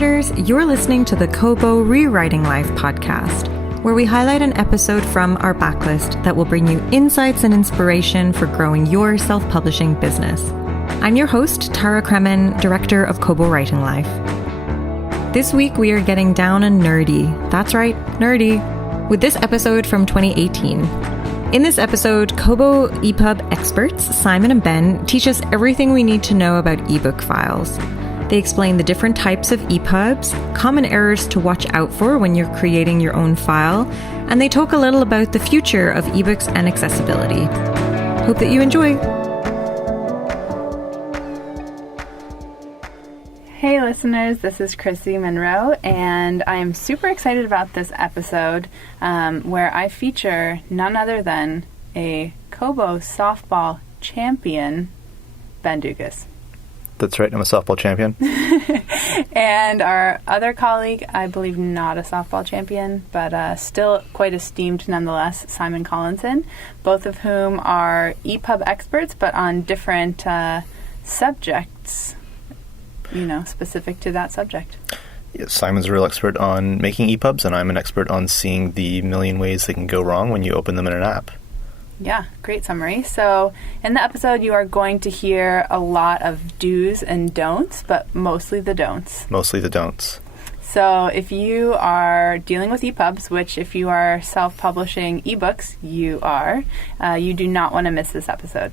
writers, you're listening to the Kobo ReWriting Life Podcast, where we highlight an episode from our backlist that will bring you insights and inspiration for growing your self-publishing business. I'm your host, Tara Kremen, Director of Kobo Writing Life. This week we are getting down and nerdy. That's right, nerdy, with this episode from 2018. In this episode, Kobo EPUB experts, Simon and Ben, teach us everything we need to know about ebook files. They explain the different types of EPUBs, common errors to watch out for when you're creating your own file, and they talk a little about the future of ebooks and accessibility. Hope that you enjoy. Hey listeners, this is Chrissy Monroe, and I am super excited about this episode where I feature none other than a Kobo softball champion, Ben Dugas. That's right, I'm a softball champion. And our other colleague, I believe not a softball champion, but still quite esteemed nonetheless, Simon Collinson, both of whom are EPUB experts, but on different subjects, specific to that subject. Yeah, Simon's a real expert on making EPUBs, and I'm an expert on seeing the million ways they can go wrong when you open them in an app. Yeah, great summary. So in the episode, you are going to hear a lot of do's and don'ts, but mostly the don'ts. Mostly the don'ts. So if you are dealing with EPUBs, which if you are self-publishing eBooks, you are, you do not want to miss this episode.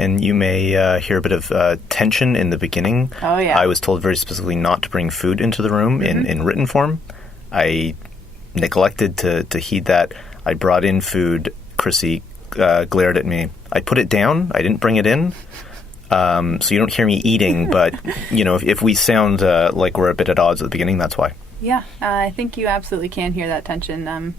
And you may hear a bit of tension in the beginning. Oh, yeah. I was told very specifically not to bring food into the room in written form. I neglected to heed that. I brought in food. Chrissy glared at me. I put it down. I didn't bring it in. So you don't hear me eating, but, if we sound like we're a bit at odds at the beginning, that's why. Yeah, I think you absolutely can hear that tension. I'm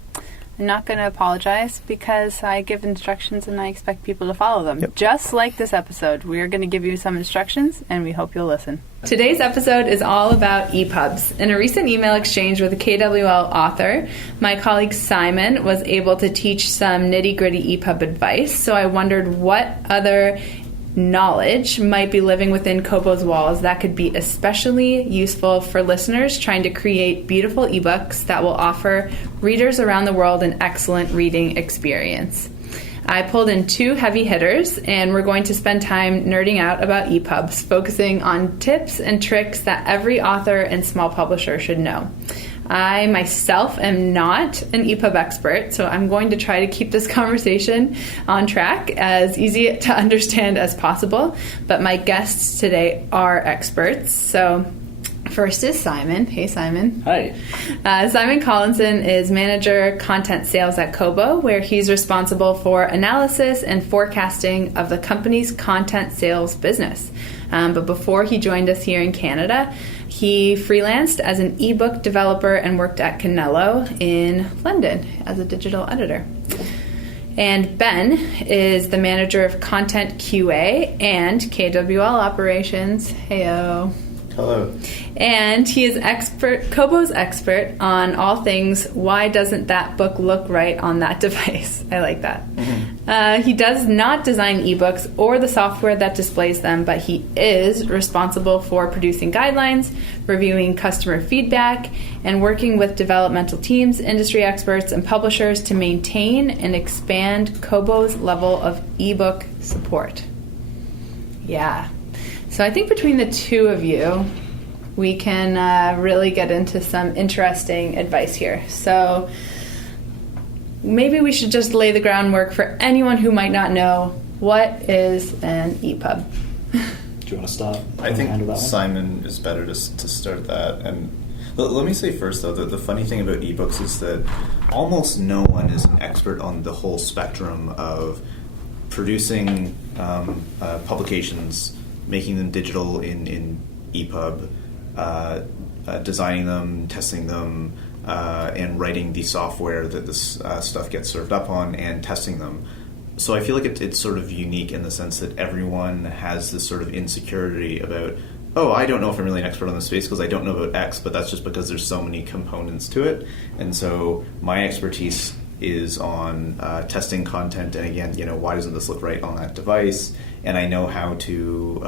not going to apologize because I give instructions and I expect people to follow them. Yep. Just like this episode, we're going to give you some instructions and we hope you'll listen. Today's episode is all about EPUBs. In a recent email exchange with a KWL author, my colleague Simon was able to teach some nitty-gritty EPUB advice, so I wondered what other knowledge might be living within Kobo's walls that could be especially useful for listeners trying to create beautiful ebooks that will offer readers around the world an excellent reading experience. I pulled in two heavy hitters, and we're going to spend time nerding out about EPUBs, focusing on tips and tricks that every author and small publisher should know. I myself am not an EPUB expert, so I'm going to try to keep this conversation on track, as easy to understand as possible, but my guests today are experts. So first is Simon. Hey, Simon. Hi. Simon Collinson is Manager Content Sales at Kobo, where he's responsible for analysis and forecasting of the company's content sales business. But before he joined us here in Canada, he freelanced as an ebook developer and worked at Canelo in London as a digital editor. And Ben is the Manager of Content QA and KWL Operations. Heyo. Hello. And he is Kobo's expert on all things, why doesn't that book look right on that device? I like that. Mm-hmm. He does not design ebooks or the software that displays them, but he is responsible for producing guidelines, reviewing customer feedback, and working with developmental teams, industry experts, and publishers to maintain and expand Kobo's level of ebook support. Yeah. So I think between the two of you, we can really get into some interesting advice here. So maybe we should just lay the groundwork for anyone who might not know, what is an EPUB? Do you want to start? I think Simon is better to start that. And let me say first, though, that the funny thing about ebooks is that almost no one is an expert on the whole spectrum of producing publications, making them digital in EPUB, designing them, testing them, and writing the software that this stuff gets served up on, and testing them. So I feel like it's sort of unique in the sense that everyone has this sort of insecurity about, oh, I don't know if I'm really an expert on this space because I don't know about X, but that's just because there's so many components to it. And so my expertise is on testing content, and again, why doesn't this look right on that device? And I know how to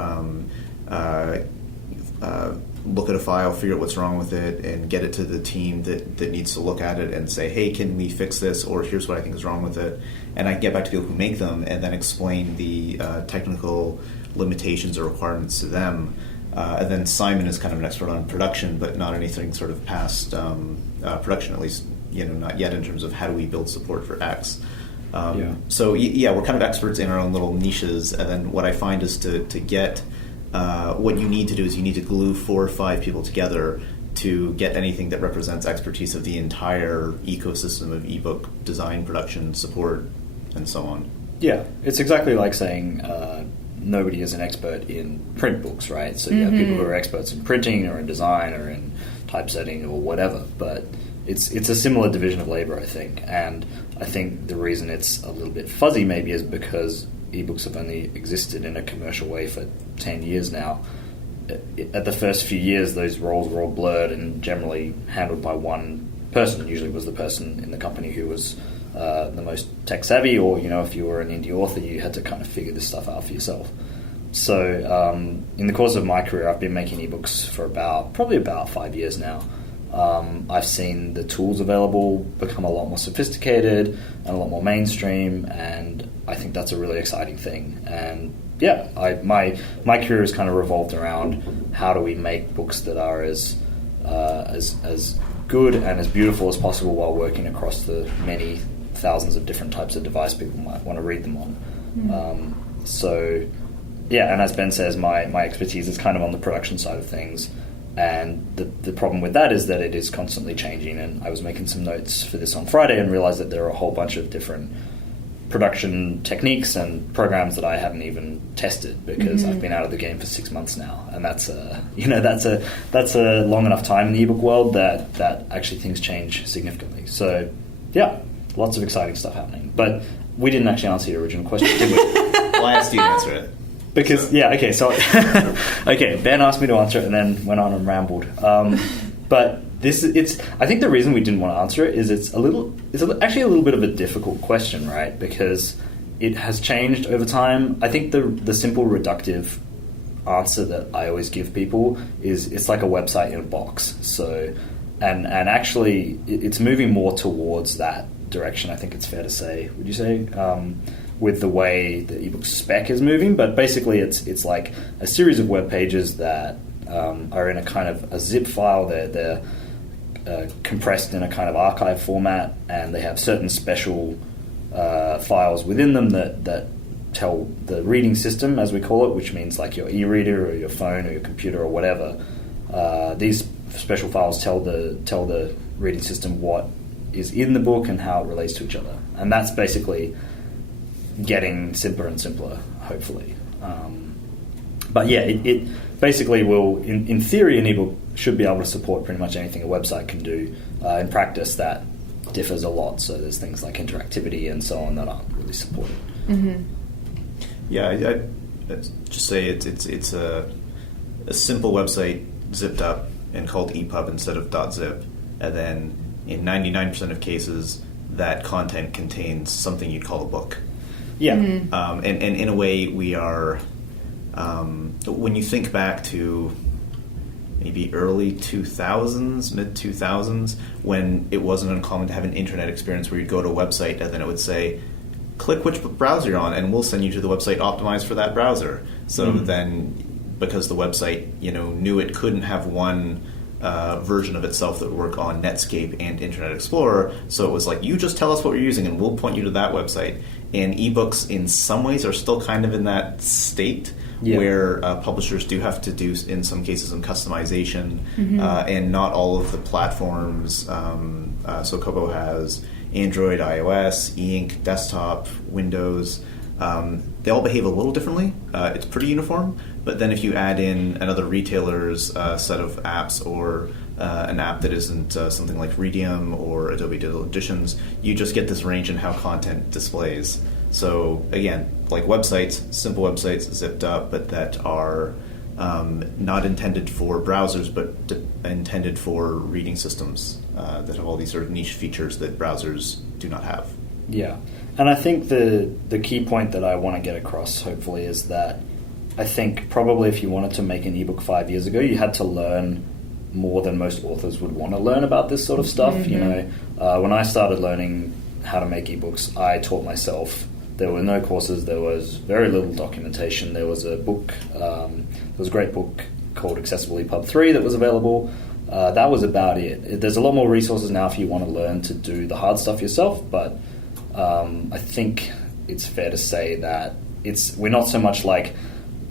look at a file, figure out what's wrong with it, and get it to the team that needs to look at it and say, hey, can we fix this? Or here's what I think is wrong with it. And I can get back to people who make them and then explain the technical limitations or requirements to them. And then Simon is kind of an expert on production, but not anything sort of past production, at least not yet in terms of how do we build support for X. So we're kind of experts in our own little niches. And then what I find is to get what you need to do is you need to glue 4 or 5 people together to get anything that represents expertise of the entire ecosystem of ebook design, production, support, and so on. Yeah, it's exactly like saying nobody is an expert in print books, right? So you have people who are experts in printing or in design or in typesetting or whatever, but it's a similar division of labor, I think. And I think the reason it's a little bit fuzzy maybe is because ebooks have only existed in a commercial way for 10 years now. At the first few years, those roles were all blurred and generally handled by one person. Usually was the person in the company who was the most tech savvy, or if you were an indie author, you had to kind of figure this stuff out for yourself. So in the course of my career, I've been making ebooks for probably about 5 years now. I've seen the tools available become a lot more sophisticated and a lot more mainstream, and I think that's a really exciting thing. And my career has kind of revolved around how do we make books that are as good and as beautiful as possible while working across the many thousands of different types of device people might want to read them on. And as Ben says, my expertise is kind of on the production side of things. And the problem with that is that it is constantly changing. And I was making some notes for this on Friday and realized that there are a whole bunch of different production techniques and programs that I haven't even tested because I've been out of the game for 6 months now. And that's a long enough time in the ebook world that actually things change significantly. So lots of exciting stuff happening. But we didn't actually answer your original question, did we? Well, I asked you to answer it. Because Ben asked me to answer it and then went on and rambled. But I think the reason we didn't want to answer it is it's actually a little bit of a difficult question, right? Because it has changed over time. I think the simple reductive answer that I always give people is it's like a website in a box. So and actually it's moving more towards that direction, I think it's fair to say. Would you say? With the way the ebook spec is moving, but basically it's like a series of web pages that are in a kind of a zip file. They're compressed in a kind of archive format, and they have certain special files within them that tell the reading system, as we call it, which means like your e-reader or your phone or your computer or whatever. These special files tell the reading system what is in the book and how it relates to each other, and that's basically getting simpler and simpler, hopefully. It basically will, in theory, an ebook should be able to support pretty much anything a website can do. In practice, that differs a lot. So there's things like interactivity and so on that aren't really supported. Yeah, I'd just say it's a simple website zipped up and called EPUB instead of .zip, and then in 99% of cases, that content contains something you'd call a book. Yeah. And in a way, we are, when you think back to maybe early 2000s, mid-2000s, when it wasn't uncommon to have an internet experience where you'd go to a website and then it would say, click which browser you're on and we'll send you to the website optimized for that browser. So then, because the website, knew it couldn't have one version of itself that would work on Netscape and Internet Explorer, so it was like, you just tell us what you're using and we'll point you to that website. And ebooks in some ways are still kind of in that state where publishers do have to do, in some cases, some customization, and not all of the platforms. So Kobo has Android, iOS, e-ink, desktop, Windows. They all behave a little differently. It's pretty uniform, but then if you add in another retailer's set of apps or an app that isn't something like Redium or Adobe Digital Editions, you just get this range in how content displays. So again, like websites, simple websites zipped up, but that are not intended for browsers, but intended for reading systems that have all these sort of niche features that browsers do not have. Yeah, and I think the key point that I want to get across, hopefully, is that I think probably if you wanted to make an ebook 5 years ago, you had to learn more than most authors would want to learn about this sort of stuff. Mm-hmm. When I started learning how to make ebooks, I taught myself. There were no courses. There was very little documentation. There was a book. There was a great book called Accessible EPUB 3 that was available. That was about it. There's a lot more resources now if you want to learn to do the hard stuff yourself, but I think it's fair to say that we're not so much like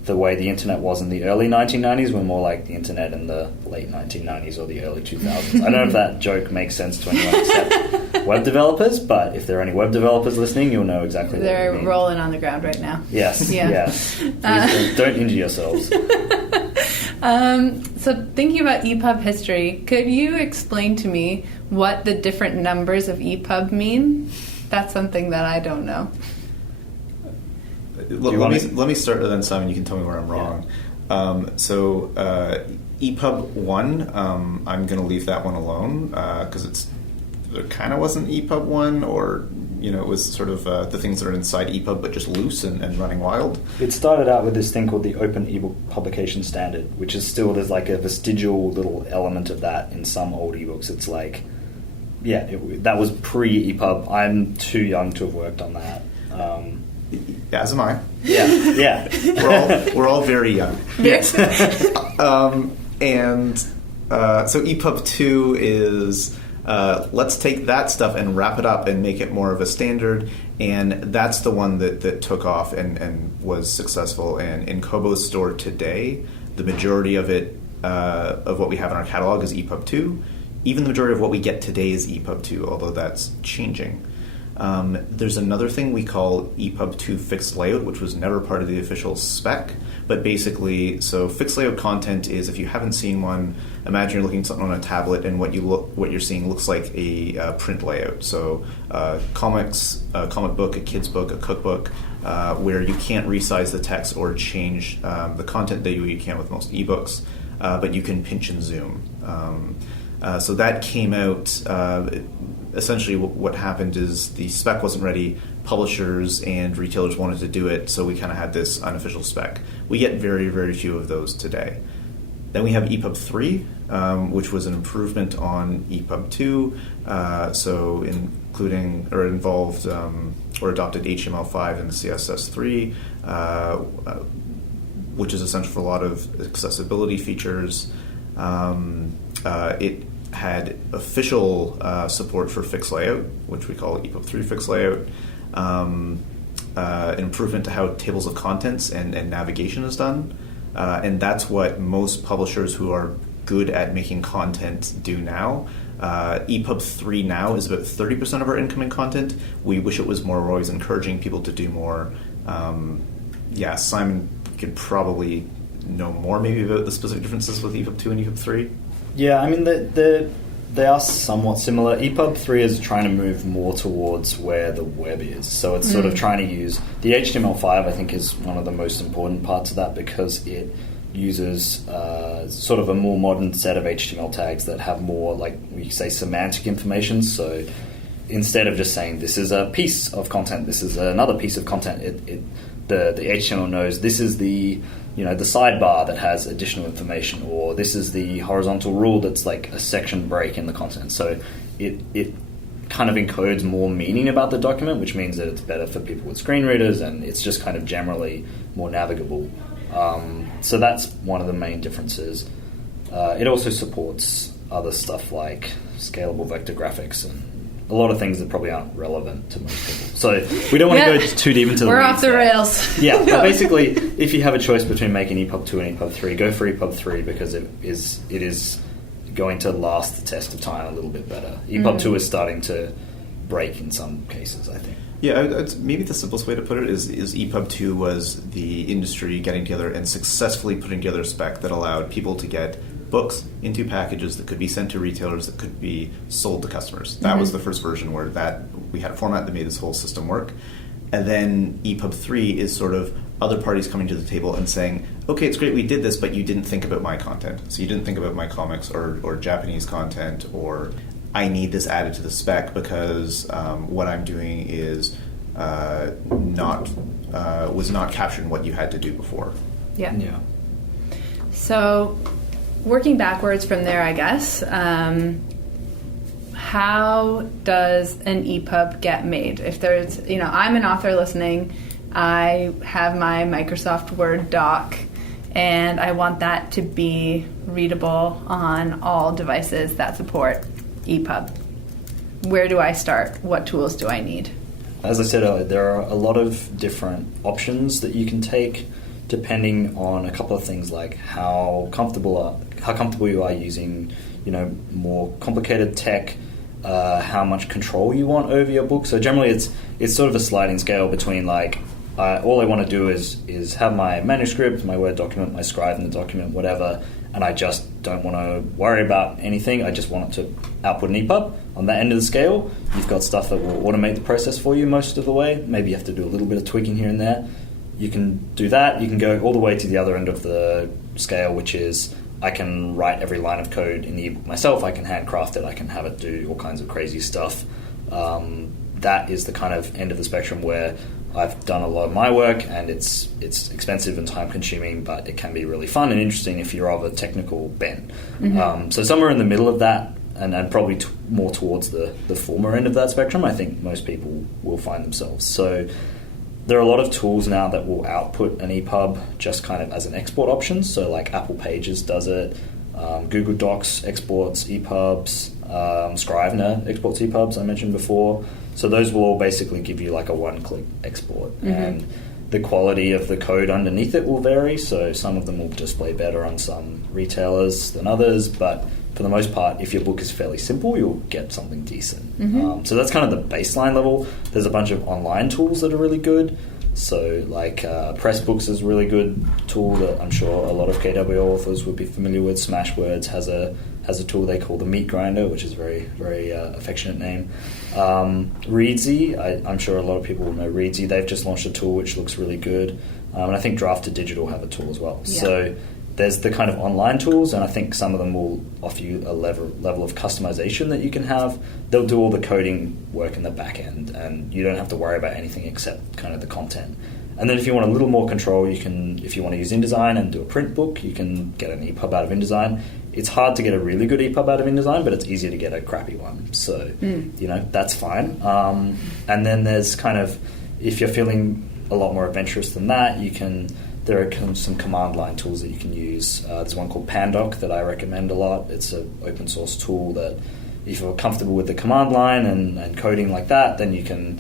the way the internet was in the early 1990s. We're more like the internet in the late 1990s or the early 2000s. I don't know if that joke makes sense to anyone except web developers, but if there are any web developers listening, you'll know exactly what I mean. They're rolling on the ground right now. Yes, yeah. yes. Please don't injure yourselves. So thinking about EPUB history, could you explain to me what the different numbers of EPUB mean? That's something that I don't know. Let me start, and then Simon, you can tell me where I'm wrong. Yeah. EPUB 1, I'm going to leave that one alone because there kind of wasn't EPUB 1, or it was sort of the things that are inside EPUB but just loose and running wild. It started out with this thing called the Open eBook Publication Standard, which is still, there's like a vestigial little element of that in some old ebooks. It's like, that was pre-EPUB. I'm too young to have worked on that. As am I. Yeah. We're all very young. Yes. So EPUB 2 is let's take that stuff and wrap it up and make it more of a standard, and that's the one that took off and was successful. And in Kobo's store today, the majority of it of what we have in our catalog is EPUB 2. Even the majority of what we get today is EPUB 2, although that's changing. There's another thing we call EPUB 2 fixed layout, which was never part of the official spec, but basically, so fixed layout content is, if you haven't seen one, imagine you're looking at something on a tablet and what you're seeing looks like a print layout. So comics, a comic book, a kid's book, a cookbook, where you can't resize the text or change the content that you can with most ebooks, but you can pinch and zoom. So that came out. Essentially, what happened is the spec wasn't ready. Publishers and retailers wanted to do it, so we kind of had this unofficial spec. We get very, very few of those today. Then we have EPUB 3, which was an improvement on EPUB 2, so including or involved or adopted HTML5 and CSS3, which is essential for a lot of accessibility features. It had official support for fixed layout, which we call EPUB 3 fixed layout, an improvement to how tables of contents and navigation is done, and that's what most publishers who are good at making content do now. EPUB 3 now is about 30% of our incoming content. We wish it was more. We're always encouraging people to do more. Simon could probably know more maybe about the specific differences with EPUB 2 and EPUB 3. Yeah, I mean, they are somewhat similar. EPUB 3 is trying to move more towards where the web is. So it's sort of trying to use... The HTML5, I think, is one of the most important parts of that because it uses sort of a more modern set of HTML tags that have more, like we say, semantic information. So instead of just saying, this is a piece of content, this is another piece of content, the HTML knows this is the sidebar that has additional information, or this is the horizontal rule that's like a section break in the content. So it kind of encodes more meaning about the document, which means that it's better for people with screen readers, and it's just kind of generally more navigable. So that's one of the main differences. It also supports other stuff like scalable vector graphics and a lot of things that probably aren't relevant to most people. So we don't want to go too deep into the We're weeds off the there. rails. Yeah, but basically, if you have a choice between making EPUB 2 and EPUB 3, go for EPUB 3 because it is going to last the test of time a little bit better. EPUB 2 is starting to break in some cases, I think. Yeah, maybe the simplest way to put it is EPUB 2 was the industry getting together and successfully putting together a spec that allowed people to get books into packages that could be sent to retailers that could be sold to customers. That was the first version where we had a format that made this whole system work. And then EPUB 3 is sort of other parties coming to the table and saying, okay, it's great we did this, but you didn't think about my content. So you didn't think about my comics or Japanese content, or I need this added to the spec because what I'm doing is was not captured in what you had to do before. Yeah. Yeah. So, working backwards from there, I guess, how does an EPUB get made? If there's, I'm an author listening, I have my Microsoft Word doc, and I want that to be readable on all devices that support EPUB. Where do I start? What tools do I need? As I said earlier, there are a lot of different options that you can take depending on a couple of things like how comfortable you are using, more complicated tech, how much control you want over your book. So generally, it's sort of a sliding scale between like all I want to do is have my manuscript, my Word document, my scribe in the document, whatever, and I just don't want to worry about anything. I just want it to output an EPUB. On that end of the scale, you've got stuff that will automate the process for you most of the way. Maybe you have to do a little bit of tweaking here and there. You can do that. You can go all the way to the other end of the scale, which is I can write every line of code in the ebook myself. I can handcraft it. I can have it do all kinds of crazy stuff. That is the kind of end of the spectrum where I've done a lot of my work, and it's expensive and time-consuming, but it can be really fun and interesting if you're of a technical bent. Mm-hmm. So somewhere in the middle of that, and probably more towards the former end of that spectrum, I think most people will find themselves. So there are a lot of tools now that will output an EPUB just kind of as an export option. So like Apple Pages does it, Google Docs exports EPUBs, Scrivener exports EPUBs, I mentioned before. So those will all basically give you like a one-click export. Mm-hmm. And the quality of the code underneath it will vary. So some of them will display better on some retailers than others, but for the most part, if your book is fairly simple, you'll get something decent. Mm-hmm. So that's kind of the baseline level. There's a bunch of online tools that are really good. So like Pressbooks is a really good tool that I'm sure a lot of KW authors would be familiar with. Smashwords has a tool they call the Meat Grinder, which is a very, very affectionate name. Readsy, I'm sure a lot of people will know Readsy. They've just launched a tool which looks really good. And I think Draft to Digital have a tool as well. Yeah. So there's the kind of online tools, and I think some of them will offer you a level of customization that you can have. They'll do all the coding work in the back end, and you don't have to worry about anything except kind of the content. And then if you want a little more control, you can, if you want to use InDesign and do a print book, you can get an EPUB out of InDesign. It's hard to get a really good EPUB out of InDesign, but it's easier to get a crappy one. So, that's fine. And then there's kind of, if you're feeling a lot more adventurous than that, there are some command line tools that you can use. There's one called Pandoc that I recommend a lot. It's an open source tool that if you're comfortable with the command line and coding like that, then you can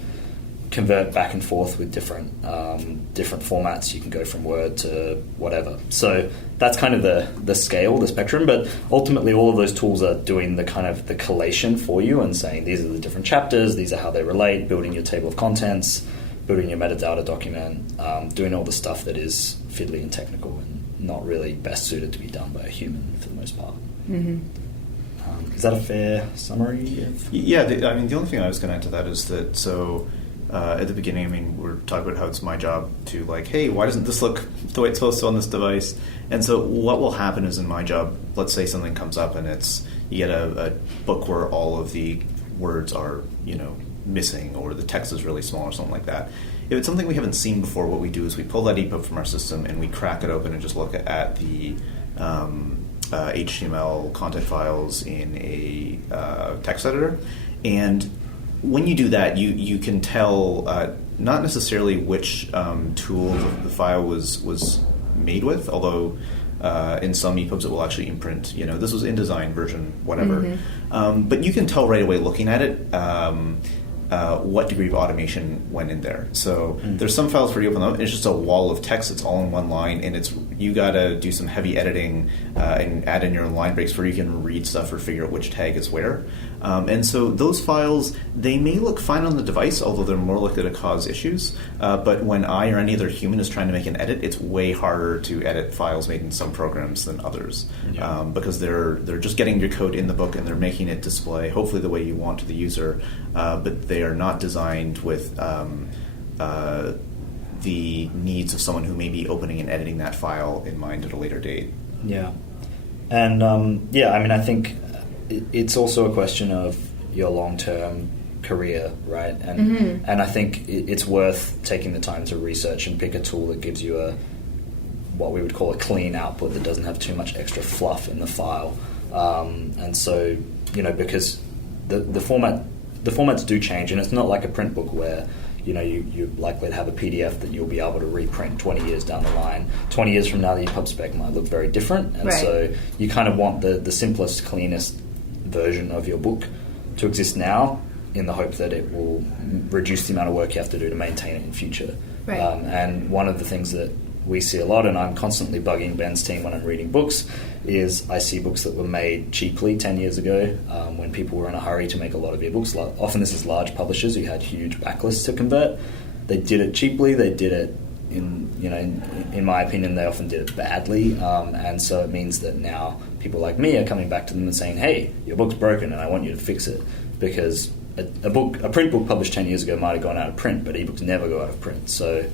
convert back and forth with different formats. You can go from Word to whatever. So that's kind of the scale, the spectrum. But ultimately, all of those tools are doing the kind of the collation for you and saying these are the different chapters, these are how they relate, building your table of contents, building your metadata document, doing all the stuff that is fiddly and technical and not really best suited to be done by a human for the most part. Mm-hmm. Is that a fair summary? Yeah, the only thing I was going to add to that is that, so at the beginning, we're talking about how it's my job to like, hey, why doesn't this look the way it's supposed to on this device? And so what will happen is in my job, let's say something comes up and you get a book where all of the words are, missing, or the text is really small or something like that. If it's something we haven't seen before, what we do is we pull that EPUB from our system and we crack it open and just look at the HTML content files in a text editor. And when you do that, you can tell not necessarily which tool the file was made with, although in some EPUBs it will actually imprint, this was InDesign version, whatever. Mm-hmm. But you can tell right away looking at it what degree of automation went in there. So there's some files where you open them up, and it's just a wall of text. It's all in one line, and you got to do some heavy editing and add in your own line breaks where you can read stuff or figure out which tag is where. And so those files, they may look fine on the device, although they're more likely to cause issues. But when I or any other human is trying to make an edit, it's way harder to edit files made in some programs than others, because they're just getting your code in the book and they're making it display hopefully the way you want to the user, but they are not designed with the needs of someone who may be opening and editing that file in mind at a later date. Yeah. And I think it's also a question of your long-term career, right? And I think it's worth taking the time to research and pick a tool that gives you a what we would call a clean output that doesn't have too much extra fluff in the file. And so, because the formats do change, and it's not like a print book where you're likely to have a PDF that you'll be able to reprint 20 years down the line. 20 years from now, the EPUB spec might look very different, and so you kind of want the simplest, cleanest version of your book to exist now, in the hope that it will reduce the amount of work you have to do to maintain it in future. Right. And one of the things that we see a lot, and I'm constantly bugging Ben's team when I'm reading books, is I see books that were made cheaply 10 years ago when people were in a hurry to make a lot of ebooks. Often this is large publishers who had huge backlists to convert. They did it cheaply. They did it in my opinion, they often did it badly. And so it means that now people like me are coming back to them and saying, hey, your book's broken and I want you to fix it. Because a print book published 10 years ago might have gone out of print, but ebooks never go out of print. So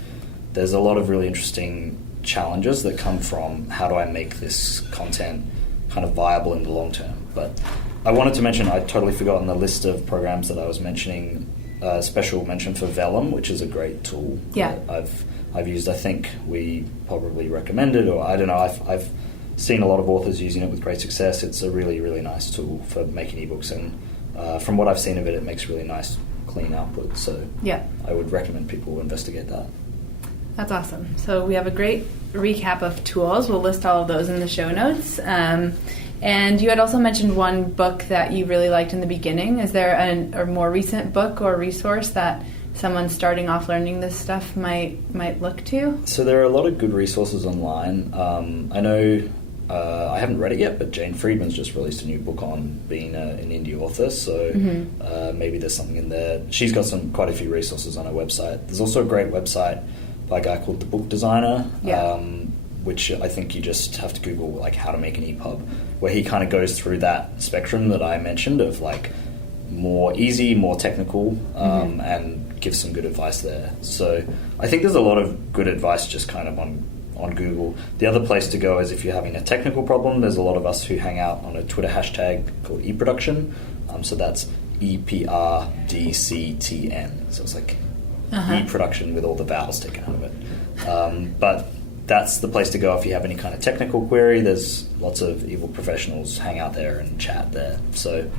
there's a lot of really interesting challenges that come from how do I make this content kind of viable in the long term. But I wanted to mention, I totally forgot on the list of programs that I was mentioning, special mention for Vellum, which is a great tool that I've used. I think we probably recommend it, or I don't know, I've seen a lot of authors using it with great success. It's a really, really nice tool for making ebooks, and from what I've seen of it, it makes really nice, clean output. So I would recommend people investigate that. That's awesome. So we have a great recap of tools. We'll list all of those in the show notes. And you had also mentioned one book that you really liked in the beginning. Is there a more recent book or resource that someone starting off learning this stuff might look to? So there are a lot of good resources online. I know I haven't read it yet, but Jane Friedman's just released a new book on being an indie author, so maybe there's something in there. She's got quite a few resources on her website. There's also a great website by a guy called The Book Designer, which I think you just have to Google like how to make an EPUB, where he kind of goes through that spectrum that I mentioned of like more easy, more technical, and gives some good advice there. So I think there's a lot of good advice just kind of on Google. The other place to go is if you're having a technical problem. There's a lot of us who hang out on a Twitter hashtag called eProduction. So that's EPRDCTN. So it's like eProduction with all the vowels taken out of it. But that's the place to go if you have any kind of technical query. There's lots of ebook professionals hang out there and chat there. So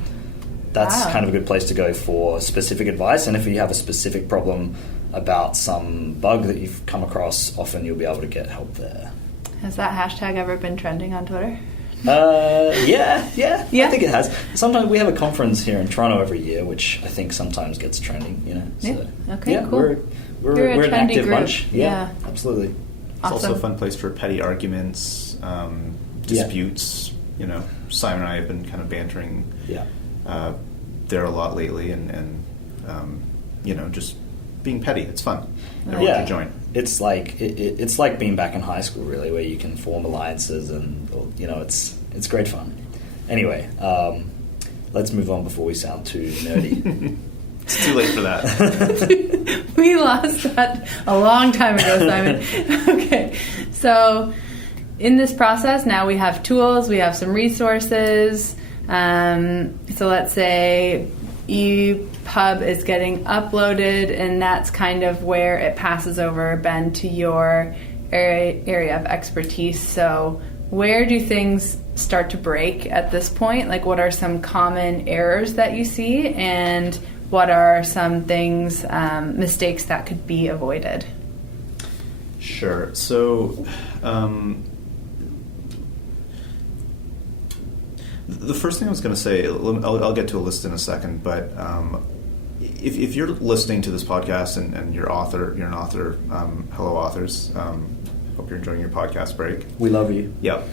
that's kind of a good place to go for specific advice. And if you have a specific problem about some bug that you've come across, often you'll be able to get help there. Has that hashtag ever been trending on Twitter? Yeah, I think it has. Sometimes we have a conference here in Toronto every year, which I think sometimes gets trending, So, cool. We're an active group. Bunch. Yeah, absolutely. It's also a fun place for petty arguments, disputes. Simon and I have been kind of bantering there a lot lately, and just being petty. It's fun. Everyone should join. It's like it's like being back in high school, really, where you can form alliances, and it's great fun. Anyway, let's move on before we sound too nerdy. It's too late for that. We lost that a long time ago, Simon. Okay, so in this process, now we have tools, we have some resources. So let's say EPUB is getting uploaded, and that's kind of where it passes over, Ben, to your area of expertise. So where do things start to break at this point? Like, what are some common errors that you see, and what are some things, mistakes that could be avoided? Sure. So the first thing I was going to say, I'll get to a list in a second, but if you're listening to this podcast and you're an author, hello authors, hope you're enjoying your podcast break. We love you. Yep.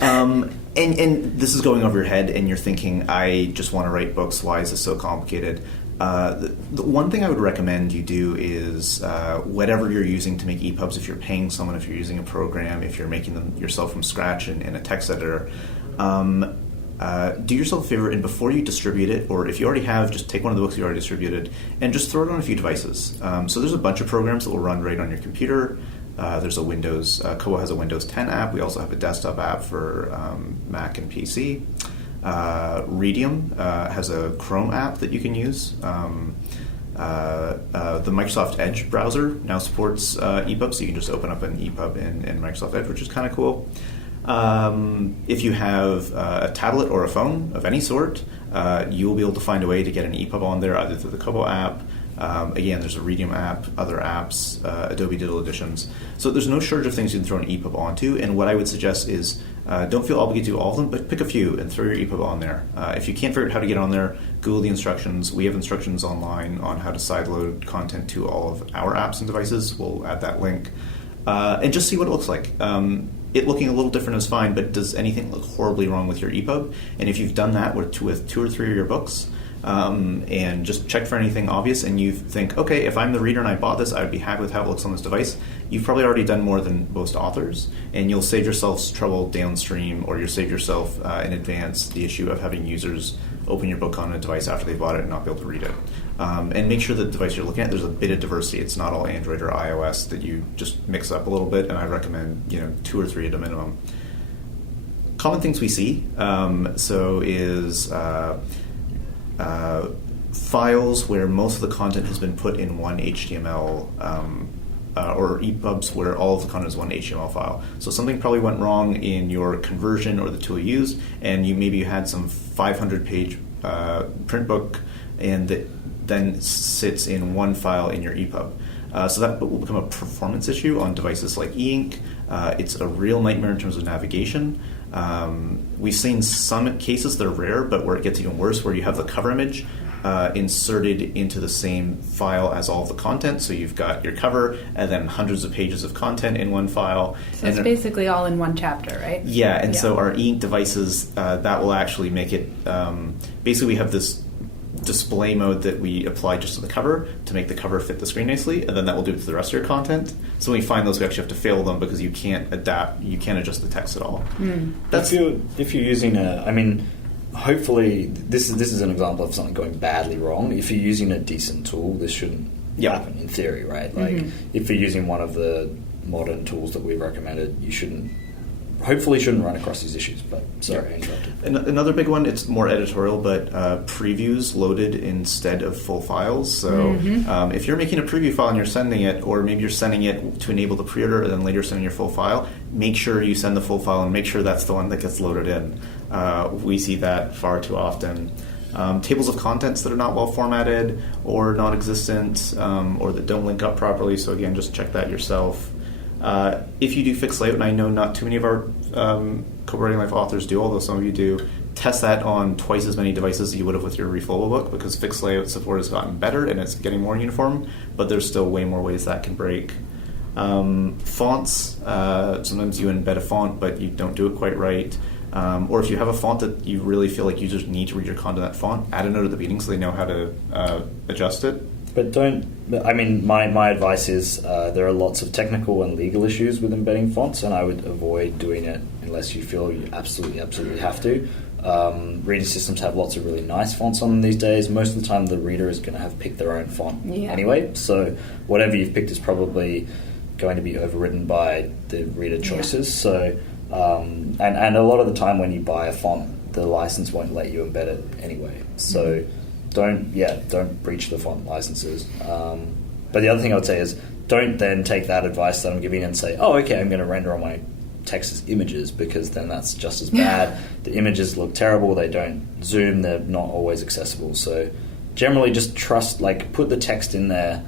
And this is going over your head, and you're thinking, I just want to write books. Why is this so complicated? The one thing I would recommend you do is whatever you're using to make EPUBs, if you're paying someone, if you're using a program, if you're making them yourself from scratch in a text editor, do yourself a favor, and before you distribute it, or if you already have, just take one of the books you already distributed and just throw it on a few devices. So there's a bunch of programs that will run right on your computer. There's a Windows, Kobo has a Windows 10 app. We also have a desktop app for Mac and PC. Readium has a Chrome app that you can use. The Microsoft Edge browser now supports EPUB, so you can just open up an EPUB in Microsoft Edge, which is kind of cool. If you have a tablet or a phone of any sort, you will be able to find a way to get an EPUB on there, either through the Kobo app. Again, there's a Readium app, other apps, Adobe Digital Editions. So there's no shortage of things you can throw an EPUB onto, and what I would suggest is don't feel obligated to do all of them, but pick a few and throw your EPUB on there. If you can't figure out how to get on there, Google the instructions. We have instructions online on how to sideload content to all of our apps and devices. We'll add that link. And just see what it looks like. It looking a little different is fine, but does anything look horribly wrong with your EPUB? And if you've done that with 2 or 3 of your books, and just check for anything obvious, and you think, okay, if I'm the reader and I bought this, I would be happy with how it looks on this device, you've probably already done more than most authors, and you'll save yourself trouble downstream, or you'll save yourself in advance the issue of having users open your book on a device after they bought it and not be able to read it. And make sure that the device you're looking at, there's a bit of diversity. It's not all Android or iOS, that you just mix up a little bit, and I recommend 2 or 3 at a minimum. Common things we see is files where most of the content has been put in one HTML, or EPUBs where all of the content is one HTML file. So something probably went wrong in your conversion or the tool you use, and you had some 500-page print book, and that then sits in one file in your EPUB. So that will become a performance issue on devices like e-ink. It's a real nightmare in terms of navigation. We've seen some cases that are rare, but where it gets even worse, where you have the cover image inserted into the same file as all of the content. So you've got your cover and then hundreds of pages of content in one file. So it's basically all in one chapter, right? Yeah, and so our e-ink devices, that will actually make it, basically we have this display mode that we apply just to the cover to make the cover fit the screen nicely, and then that will do it to the rest of your content. So when we find those, we actually have to fail them because you can't adjust the text at all. If you're using hopefully this is an example of something going badly wrong. If you're using a decent tool, this shouldn't happen in theory, right? Like if you're using one of the modern tools that we've recommended, you shouldn't run across these issues, but sorry, I interrupted. Another big one, it's more editorial, but previews loaded instead of full files. So if you're making a preview file and you're sending it, or maybe you're sending it to enable the pre-order and then later sending your full file, make sure you send the full file and make sure that's the one that gets loaded in. We see that far too often. Tables of contents that are not well formatted or non-existent, or that don't link up properly, so again, just check that yourself. If you do fixed layout, and I know not too many of our Kobo Writing Life authors do, although some of you do, test that on twice as many devices as you would have with your refillable book, because fixed layout support has gotten better and it's getting more uniform, but there's still way more ways that can break. Fonts, sometimes you embed a font but you don't do it quite right. Or if you have a font that you really feel like users need to read your content in that font, add a note at the beginning so they know how to adjust it. But my advice is there are lots of technical and legal issues with embedding fonts, and I would avoid doing it unless you feel you absolutely have to. Reading systems have lots of really nice fonts on them these days. Most of the time the reader is going to have picked their own font anyway, so whatever you've picked is probably going to be overridden by the reader choices. So and a lot of the time when you buy a font, the license won't let you embed it anyway. So don't breach the font licenses. But the other thing I would say is don't then take that advice that I'm giving and say, oh, okay, I'm going to render all my text as images, because then that's just as bad. The images look terrible, they don't zoom, they're not always accessible. So generally just trust, put the text in there,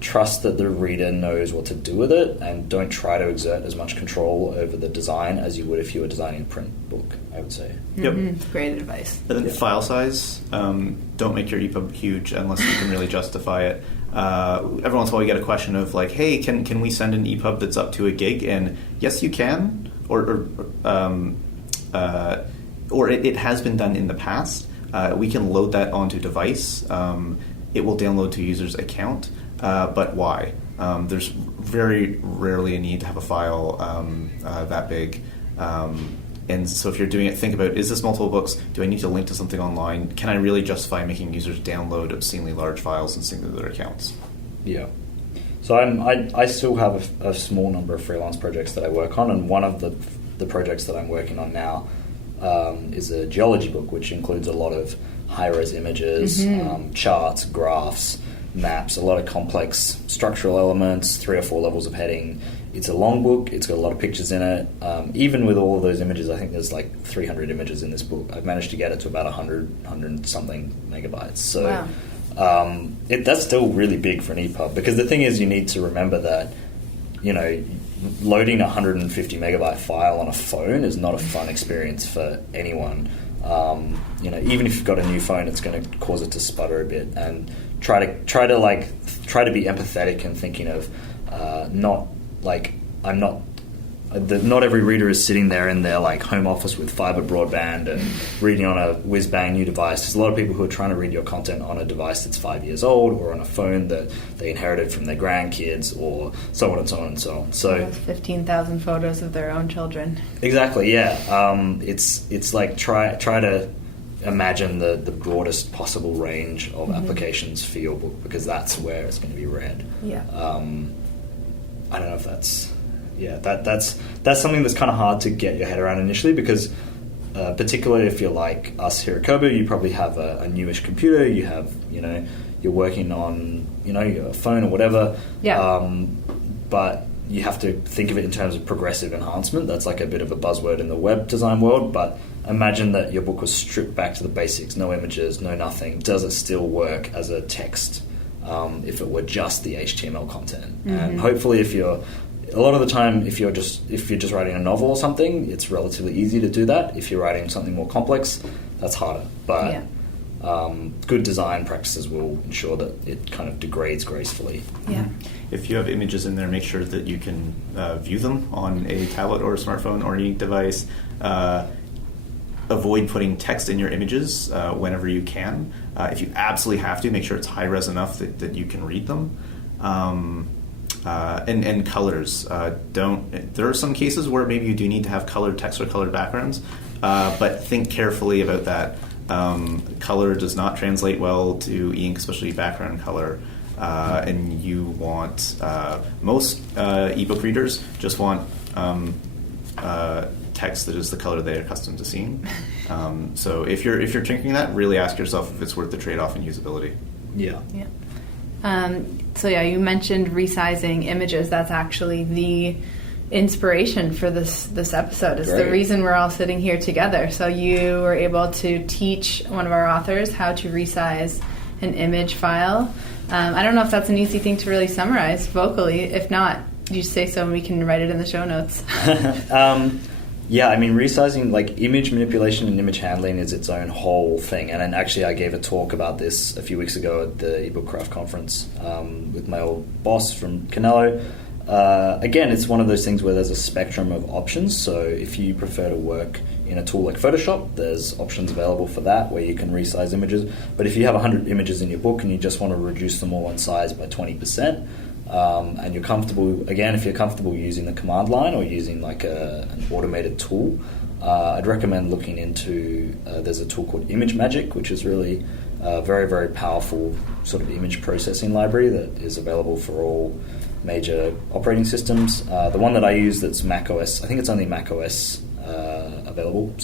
trust that the reader knows what to do with it, and don't try to exert as much control over the design as you would if you were designing a print book, I would say. Yep. Great advice. And then file size, don't make your EPUB huge unless you can really justify it. Every once in a while you get a question of hey, can we send an EPUB that's up to 1 gig? And yes, you can, or it has been done in the past. We can load that onto device. It will download to user's account. But why? There's very rarely a need to have a file that big. And so if you're doing it, think about, is this multiple books? Do I need to link to something online? Can I really justify making users download obscenely large files and sync to their accounts? Yeah. So I still have a small number of freelance projects that I work on, and one of the projects that I'm working on now is a geology book, which includes a lot of high-res images, charts, graphs, maps, a lot of complex structural elements, 3 or 4 levels of heading. It's a long book. It's got a lot of pictures in it. Even with all of those images, I think there's like 300 images in this book. I've managed to get it to about 100 something megabytes. So wow. That's still really big for an EPUB, because the thing is, you need to remember that, you know, loading a 150 megabyte file on a phone is not a fun experience for anyone. You know, even if you've got a new phone, it's going to cause it to sputter a bit. And try to be empathetic and thinking of not every reader is sitting there in their like home office with fiber broadband and reading on a whiz bang new device. There's a lot of people who are trying to read your content on a device that's 5 years old, or on a phone that they inherited from their grandkids, or so on and so on and so on. So 15,000 photos of their own children. Exactly, yeah. It's like try to imagine the broadest possible range of applications for your book, because that's where it's going to be read. Yeah. I don't know if that's... Yeah, that's something that's kind of hard to get your head around initially, because particularly if you're like us here at Kobo, you probably have a newish computer, you have, you know, you're working on, you know, your phone or whatever. Yeah. But you have to think of it in terms of progressive enhancement. That's like a bit of a buzzword in the web design world, but imagine that your book was stripped back to the basics, no images, no nothing. Does it still work as a text if it were just the HTML content? Mm-hmm. And hopefully a lot of the time, if you're just writing a novel or something, it's relatively easy to do that. If you're writing something more complex, that's harder. But good design practices will ensure that it kind of degrades gracefully. Yeah. If you have images in there, make sure that you can view them on a tablet or a smartphone or any device. Avoid putting text in your images whenever you can. If you absolutely have to, make sure it's high res enough that you can read them. And colors. There are some cases where maybe you do need to have colored text or colored backgrounds, but think carefully about that. Color does not translate well to ink, especially background color. And you want most ebook readers just want text that is the color they're accustomed to seeing. So if you're thinking that, really ask yourself if it's worth the trade-off in usability. Yeah. Yeah. So you mentioned resizing images. That's actually the inspiration for this episode. It's the reason we're all sitting here together. So you were able to teach one of our authors how to resize an image file. I don't know if that's an easy thing to really summarize vocally. If not, you say so and we can write it in the show notes. Yeah, I mean, resizing, like image manipulation and image handling is its own whole thing. And then actually I gave a talk about this a few weeks ago at the eBook Craft Conference with my old boss from Canelo. Again, it's one of those things where there's a spectrum of options. So if you prefer to work in a tool like Photoshop, there's options available for that where you can resize images. But if you have 100 images in your book and you just want to reduce them all in size by 20%, and you're comfortable, again, if you're comfortable using the command line or using like an automated tool, I'd recommend looking into, there's a tool called Image Magic, which is really a very, very powerful sort of image processing library that is available for all major operating systems. The one that I use that's Mac OS, I think it's only Mac OS available,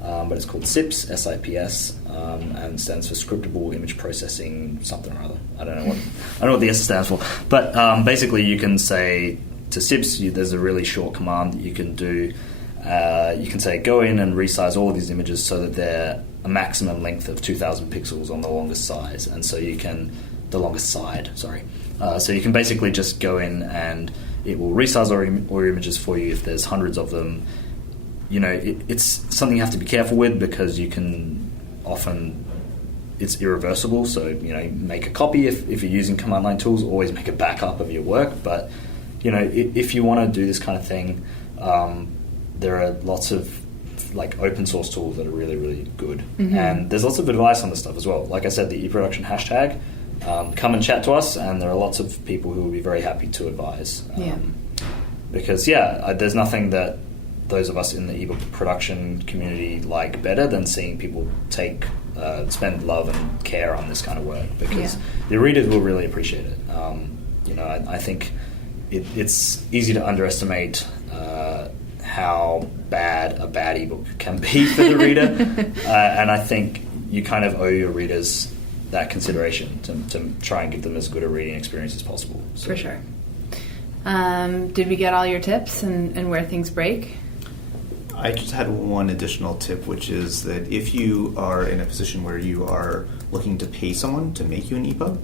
but it's called SIPS, S-I-P-S, and stands for Scriptable Image Processing something or other. I don't know what the S stands for. But basically you can say to SIPS, there's a really short command that you can do. You can say, go in and resize all of these images so that they're a maximum length of 2,000 pixels on the longest size. And so you can, the longest side, so you can basically just go in and it will resize all your images for you if there's hundreds of them. You know, it's something you have to be careful with because you can often, it's irreversible. So, you know, make a copy if you're using command line tools, always make a backup of your work. But, you know, if you want to do this kind of thing, there are lots of like open source tools that are really, really good. Mm-hmm. And there's lots of advice on this stuff as well. Like I said, the eProduction hashtag, come and chat to us, and there are lots of people who will be very happy to advise. Because, there's nothing that those of us in the ebook production community like better than seeing people spend love and care on this kind of work, because the readers will really appreciate it. I think it's easy to underestimate how bad a bad ebook can be for the reader, and I think you kind of owe your readers that consideration to try and give them as good a reading experience as possible. So. For sure. Did we get all your tips and where things break? I just had one additional tip, which is that if you are in a position where you are looking to pay someone to make you an EPUB,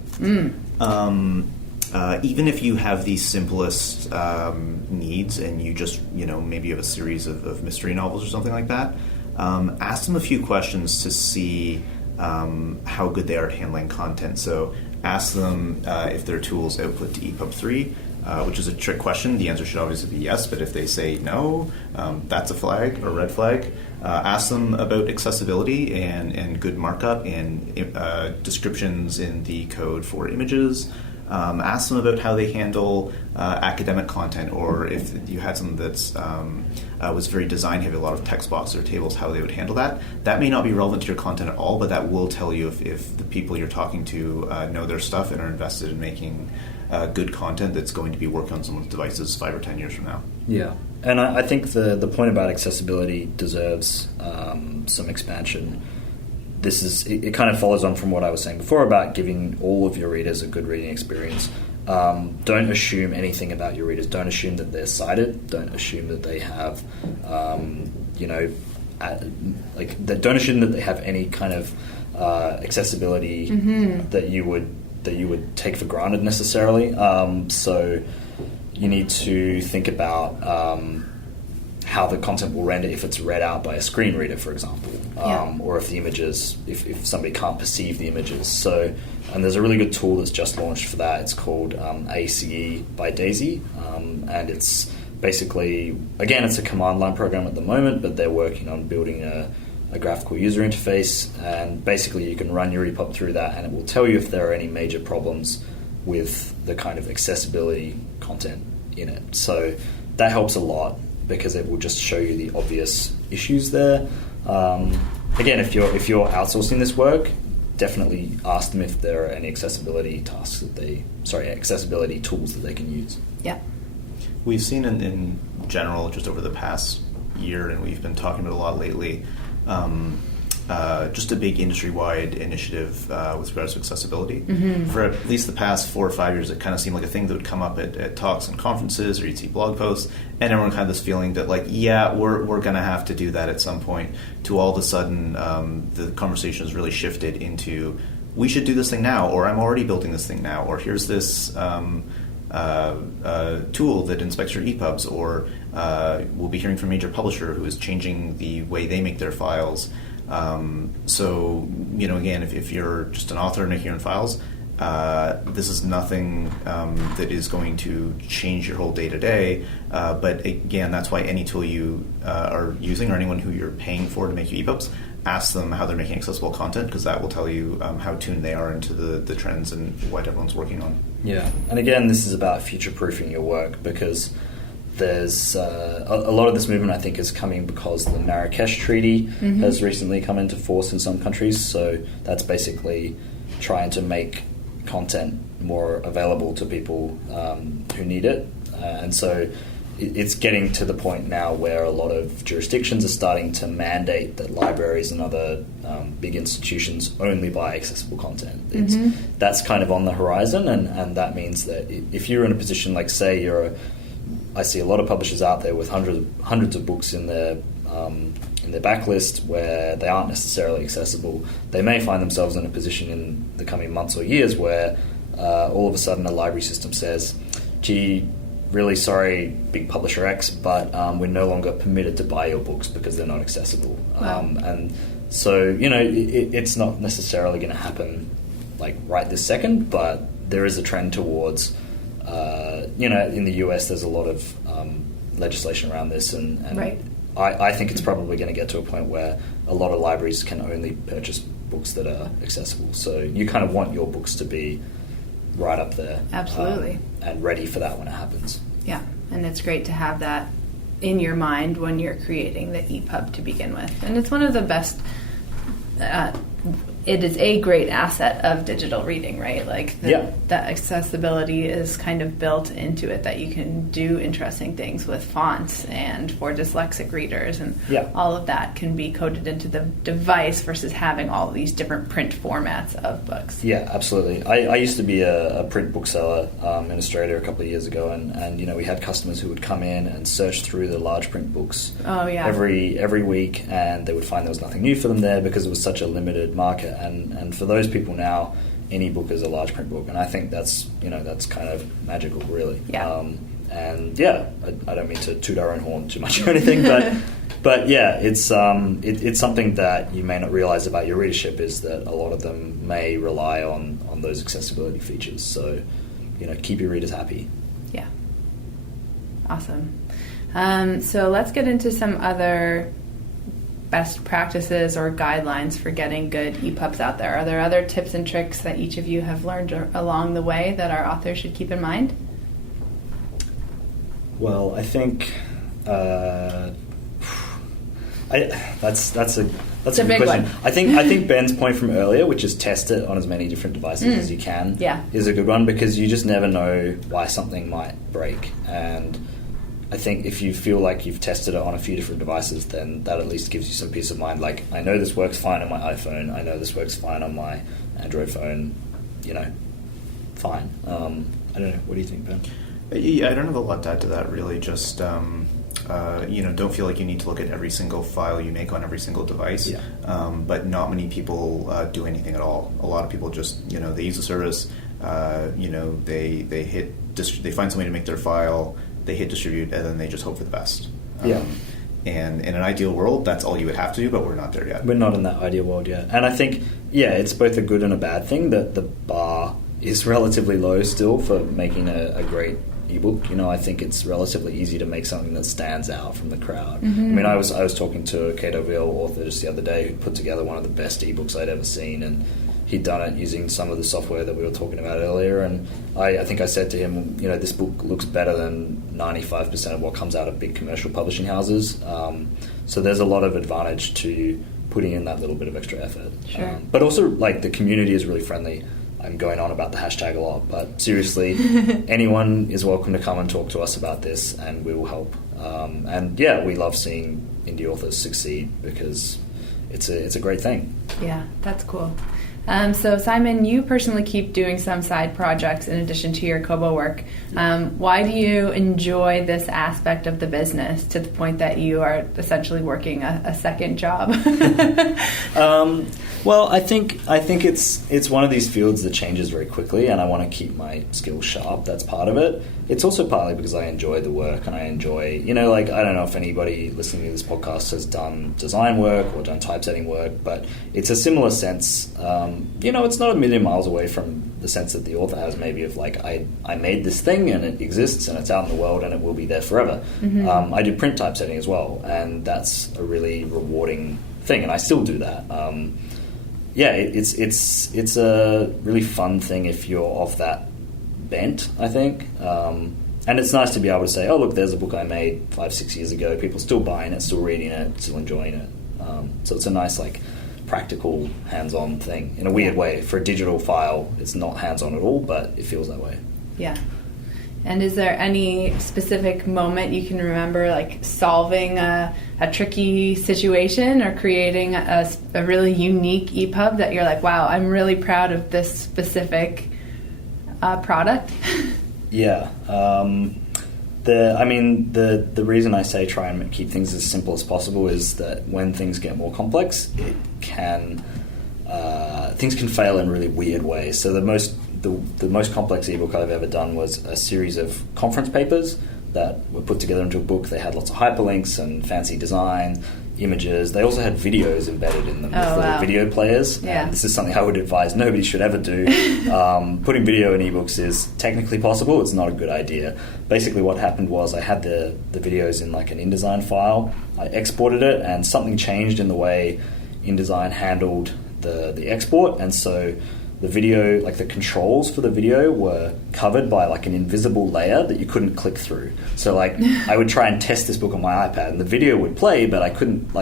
even if you have the simplest needs and you just, maybe you have a series of mystery novels or something like that, ask them a few questions to see how good they are at handling content. So ask them if their tools output to EPUB 3, which is a trick question. The answer should obviously be yes, but if they say no, that's a flag or red flag. Ask them about accessibility and good markup and descriptions in the code for images. Ask them about how they handle academic content, or if you had something that's was very design heavy, a lot of text boxes or tables, how they would handle that. That may not be relevant to your content at all, but that will tell you if the people you're talking to know their stuff and are invested in making good content that's going to be working on someone's devices 5 or 10 years from now. Yeah, and I think the point about accessibility deserves some expansion. It kind of follows on from what I was saying before about giving all of your readers a good reading experience. Don't assume anything about your readers. Don't assume that they're sighted. Don't assume that they have, don't assume that they have any kind of accessibility that you would take for granted necessarily. So you need to think about how the content will render if it's read out by a screen reader, for example, or if the images, if somebody can't perceive the images. So, and there's a really good tool that's just launched for that. It's called ACE by Daisy, and it's basically, again, it's a command line program at the moment, but they're working on building a graphical user interface, and basically you can run your EPUB through that, and it will tell you if there are any major problems with the kind of accessibility content in it. So that helps a lot, because it will just show you the obvious issues there. Again, if you're outsourcing this work, definitely ask them if there are any accessibility accessibility tools that they can use. Yeah. We've seen in general, just over the past year, and we've been talking about a lot lately, just a big industry-wide initiative with regards to accessibility. For at least the past 4 or 5 years, it kind of seemed like a thing that would come up at talks and conferences, or you'd see blog posts, and everyone had this feeling that, like, yeah, we're going to have to do that at some point, to all of a sudden the conversation has really shifted into, we should do this thing now, or I'm already building this thing now, or here's this tool that inspects your EPUBs, or we'll be hearing from a major publisher who is changing the way they make their files. So, again, if you're just an author making your own files, this is nothing that is going to change your whole day-to-day. But again, that's why any tool you are using, or anyone who you're paying for to make your EPUBs, ask them how they're making accessible content, because that will tell you how tuned they are into the trends and what everyone's working on. Yeah, and again, this is about future-proofing your work, because there's a lot of this movement, I think, is coming because the Marrakesh Treaty has recently come into force in some countries. So that's basically trying to make content more available to people who need it. And so it's getting to the point now where a lot of jurisdictions are starting to mandate that libraries and other big institutions only buy accessible content. That's kind of on the horizon, and that means that if you're in a position, like, say, I see a lot of publishers out there with hundreds of books in their backlist where they aren't necessarily accessible. They may find themselves in a position in the coming months or years where all of a sudden a library system says, gee, really sorry, big publisher X, but we're no longer permitted to buy your books because they're not accessible. Wow. And so, it's not necessarily going to happen like right this second, but there is a trend towards in the US, there's a lot of legislation around this, and right. I think it's probably going to get to a point where a lot of libraries can only purchase books that are accessible. So you kind of want your books to be right up there. Absolutely. And ready for that when it happens. Yeah, and it's great to have that in your mind when you're creating the EPUB to begin with. And it's one of the best it is a great asset of digital reading, right? Like that accessibility is kind of built into it, that you can do interesting things with fonts and for dyslexic readers, and all of that can be coded into the device versus having all of these different print formats of books. Yeah, absolutely. I used to be a print bookseller in Australia a couple of years ago, and you know, we had customers who would come in and search through the large print books every week, and they would find there was nothing new for them there because it was such a limited market. And for those people now, any book is a large print book, and I think that's kind of magical, really. Yeah. I don't mean to toot our own horn too much or anything, but yeah, it's something that you may not realize about your readership, is that a lot of them may rely on those accessibility features. So, you know, keep your readers happy. Yeah. Awesome. So let's get into some other best practices or guidelines for getting good EPUBs out there. Are there other tips and tricks that each of you have learned along the way that our authors should keep in mind? Well, I think that's a good question. I think Ben's point from earlier, which is test it on as many different devices as you can, is a good one, because you just never know why something might break. And I think if you feel like you've tested it on a few different devices, then that at least gives you some peace of mind. Like, I know this works fine on my iPhone. I know this works fine on my Android phone. You know, fine. I don't know. What do you think, Ben? Yeah, I don't have a lot to add to that, really. Just, don't feel like you need to look at every single file you make on every single device. Yeah. But not many people do anything at all. A lot of people just, they use the service. They find somebody to make their file. They hit distribute, and then they just hope for the best. And in an ideal world, that's all you would have to do, but we're not there yet. We're not in that ideal world yet. And I think, it's both a good and a bad thing that the bar is relatively low still for making a great ebook. I think it's relatively easy to make something that stands out from the crowd. Mm-hmm. I mean, I was talking to a KWL author just the other day who put together one of the best ebooks I'd ever seen, and he'd done it using some of the software that we were talking about earlier, and I think I said to him, this book looks better than 95% of what comes out of big commercial publishing houses. So there's a lot of advantage to putting in that little bit of extra effort. Sure. But also, the community is really friendly. I'm going on about the hashtag a lot, but seriously, anyone is welcome to come and talk to us about this, and we will help. We love seeing indie authors succeed, because it's a great thing. Yeah, that's cool. So Simon, you personally keep doing some side projects in addition to your Kobo work. Why do you enjoy this aspect of the business to the point that you are essentially working a second job? Well, I think it's one of these fields that changes very quickly, and I want to keep my skills sharp. That's part of it. It's also partly because I enjoy the work, and I enjoy, I don't know if anybody listening to this podcast has done design work or done typesetting work, but it's a similar sense. It's not a million miles away from the sense that the author has, maybe, of I made this thing and it exists and it's out in the world and it will be there forever. Mm-hmm. I do print typesetting as well, and that's a really rewarding thing, and I still do that. It's a really fun thing if you're of that bent, I think. And it's nice to be able to say, oh, look, there's a book I made 5-6 years ago. People still buying it, still reading it, still enjoying it. So it's a nice, practical, hands-on thing. In a weird way, for a digital file, it's not hands-on at all, but it feels that way. Yeah. And is there any specific moment you can remember, solving a tricky situation or creating a really unique EPUB that you're like, wow, I'm really proud of this specific product? Yeah. The reason I say try and keep things as simple as possible is that when things get more complex, things can fail in really weird ways. So the most complex ebook I've ever done was a series of conference papers that were put together into a book. They had lots of hyperlinks and fancy design, images. They also had videos embedded in them, little video players. Yeah. And this is something I would advise nobody should ever do. Putting video in ebooks is technically possible. It's not a good idea. Basically what happened was I had the videos in an InDesign file. I exported it, and something changed in the way InDesign handled the export, and so the video, the controls for the video were covered by an invisible layer that you couldn't click through. So I would try and test this book on my iPad, and the video would play, but I couldn't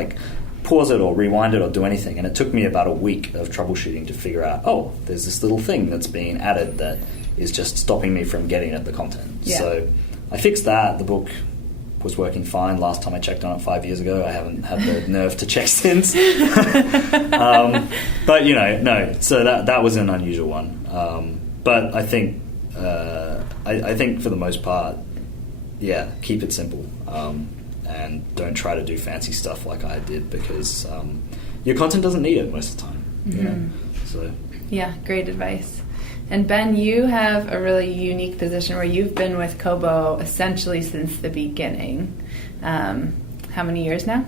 pause it or rewind it or do anything. And it took me about a week of troubleshooting to figure out, there's this little thing that's being added that is just stopping me from getting at the content. Yeah. So I fixed that. The book was working fine last time I checked on it 5 years ago. I haven't had the nerve to check since. But, no. So that was an unusual one. But I think I think for the most part, keep it simple. And don't try to do fancy stuff like I did, because your content doesn't need it most of the time. So yeah, great advice. And Ben, you have a really unique position where you've been with Kobo essentially since the beginning. How many years now?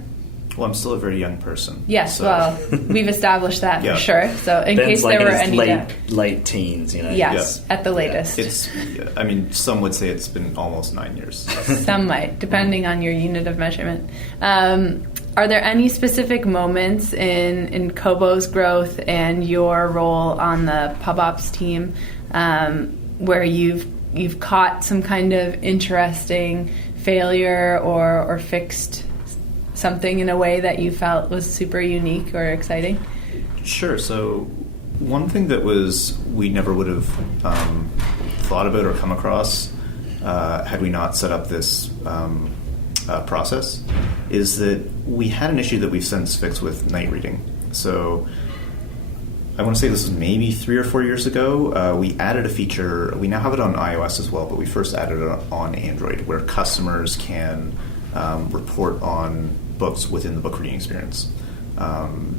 Well, I'm still a very young person. Yes, so. well, we've established that for sure. So in Ben's case there were any late teens, Yes, at the latest. Some would say it's been almost 9 years. Some might, depending on your unit of measurement. Are there any specific moments in Kobo's growth and your role on the Pub Ops team where you've caught some kind of interesting failure or fixed something in a way that you felt was super unique or exciting? Sure. So one thing that we never would have thought about or come across had we not set up this process is that we had an issue that we've since fixed with night reading. So I want to say this was maybe 3 or 4 years ago. We added a feature. We now have it on iOS as well, but we first added it on Android, where customers can report on books within the book reading experience.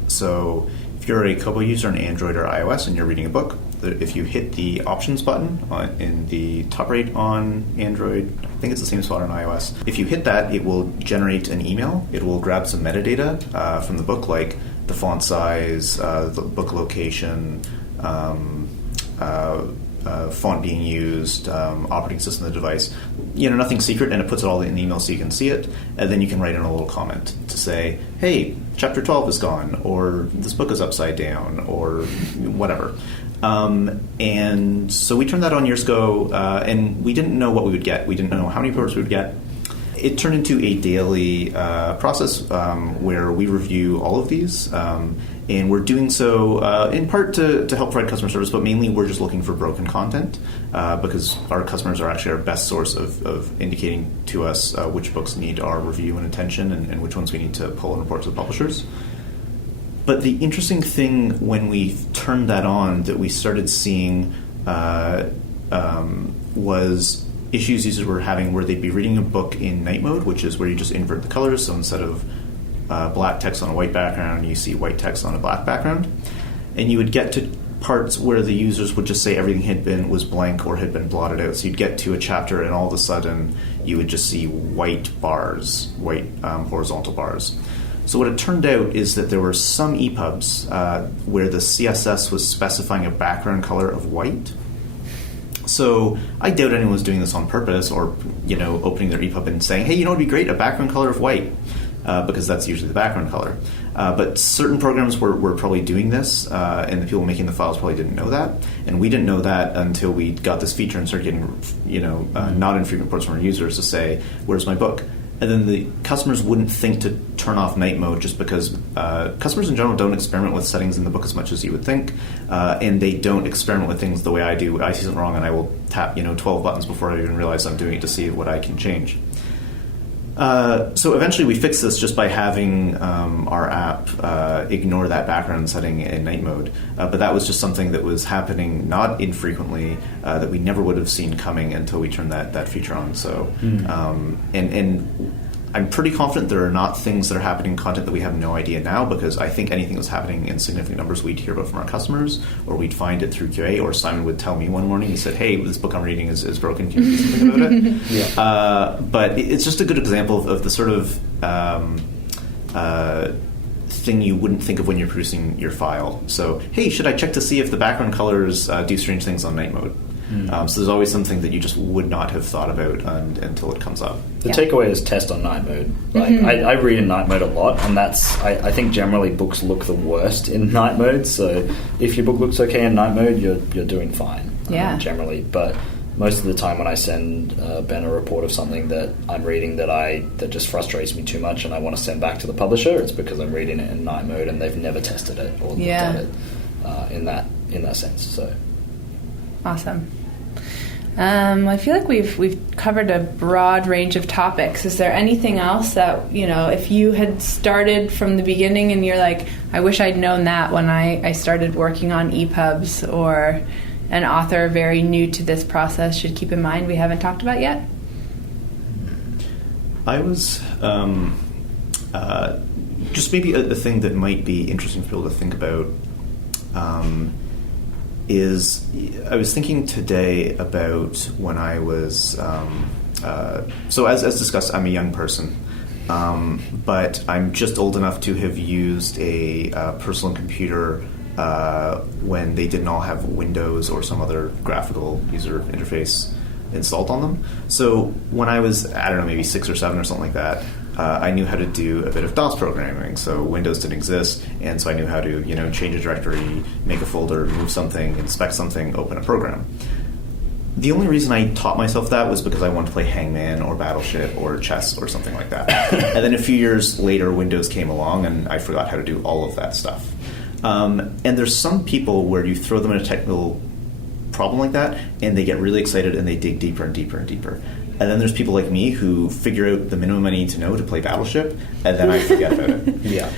So if you're a Kobo user on Android or iOS and you're reading a book, if you hit the options button in the top right on Android, I think it's the same spot on iOS. If you hit that, it will generate an email. It will grab some metadata from the book, like the font size, the book location, font being used, operating system of the device. Nothing secret, and it puts it all in the email so you can see it. And then you can write in a little comment to say, hey, chapter 12 is gone, or this book is upside down, or whatever. And so we turned that on years ago, and we didn't know what we would get. We didn't know how many reports we would get. It turned into a daily process where we review all of these, and we're doing so in part to help provide customer service, but mainly we're just looking for broken content because our customers are actually our best source of indicating to us which books need our review and attention and which ones we need to pull and report to the publishers. But the interesting thing when we turned that on that we started seeing was issues users were having where they'd be reading a book in night mode, which is where you just invert the colors. So instead of black text on a white background, you see white text on a black background. And you would get to parts where the users would just say everything was blank or had been blotted out. So you'd get to a chapter and all of a sudden you would just see white bars, white horizontal bars. So what it turned out is that there were some EPUBs where the CSS was specifying a background color of white. So I doubt anyone was doing this on purpose or, opening their EPUB and saying, hey, it'd be great, a background color of white, because that's usually the background color. But certain programs were probably doing this, and the people making the files probably didn't know that. And we didn't know that until we got this feature and started getting, not infrequent reports from our users to say, where's my book? And then the customers wouldn't think to turn off night mode just because customers in general don't experiment with settings in the book as much as you would think, and they don't experiment with things the way I do. I see something wrong and I will tap 12 buttons before I even realize I'm doing it to see what I can change. So eventually we fixed this just by having our app ignore that background setting in night mode. But that was just something that was happening not infrequently that we never would have seen coming until we turned that feature on. So and I'm pretty confident there are not things that are happening in content that we have no idea now, because I think anything that's happening in significant numbers we'd hear about from our customers, or we'd find it through QA, or Simon would tell me one morning, he said, hey, this book I'm reading is broken, can you do something about it? But it's just a good example of the sort of thing you wouldn't think of when you're producing your file. So, hey, should I check to see if the background colors do strange things on night mode? So there's always something that you just would not have thought about until it comes up. The takeaway is test on night mode. I read in night mode a lot, and I think generally books look the worst in night mode. So if your book looks okay in night mode, you're doing fine. Generally, but most of the time when I send Ben a report of something that I'm reading that just frustrates me too much and I want to send back to the publisher, it's because I'm reading it in night mode and they've never tested it or looked at it in that sense. So awesome. I feel like we've covered a broad range of topics. Is there anything else that, if you had started from the beginning and you're like, I wish I'd known that when I started working on EPUBs, or an author very new to this process should keep in mind we haven't talked about yet? I was just maybe a thing that might be interesting for people to think about is I was thinking today about when I was so as discussed, I'm a young person, but I'm just old enough to have used a personal computer when they didn't all have Windows or some other graphical user interface installed on them. So when I was, I don't know, maybe 6 or 7 or something like that, I knew how to do a bit of DOS programming. So Windows didn't exist, and so I knew how to, change a directory, make a folder, move something, inspect something, open a program. The only reason I taught myself that was because I wanted to play Hangman or Battleship or chess or something like that. And then a few years later, Windows came along, and I forgot how to do all of that stuff. And there's some people where you throw them in a technical problem like that, and they get really excited and they dig deeper and deeper and deeper. And then there's people like me who figure out the minimum I need to know to play Battleship, and then I forget about it. Yeah.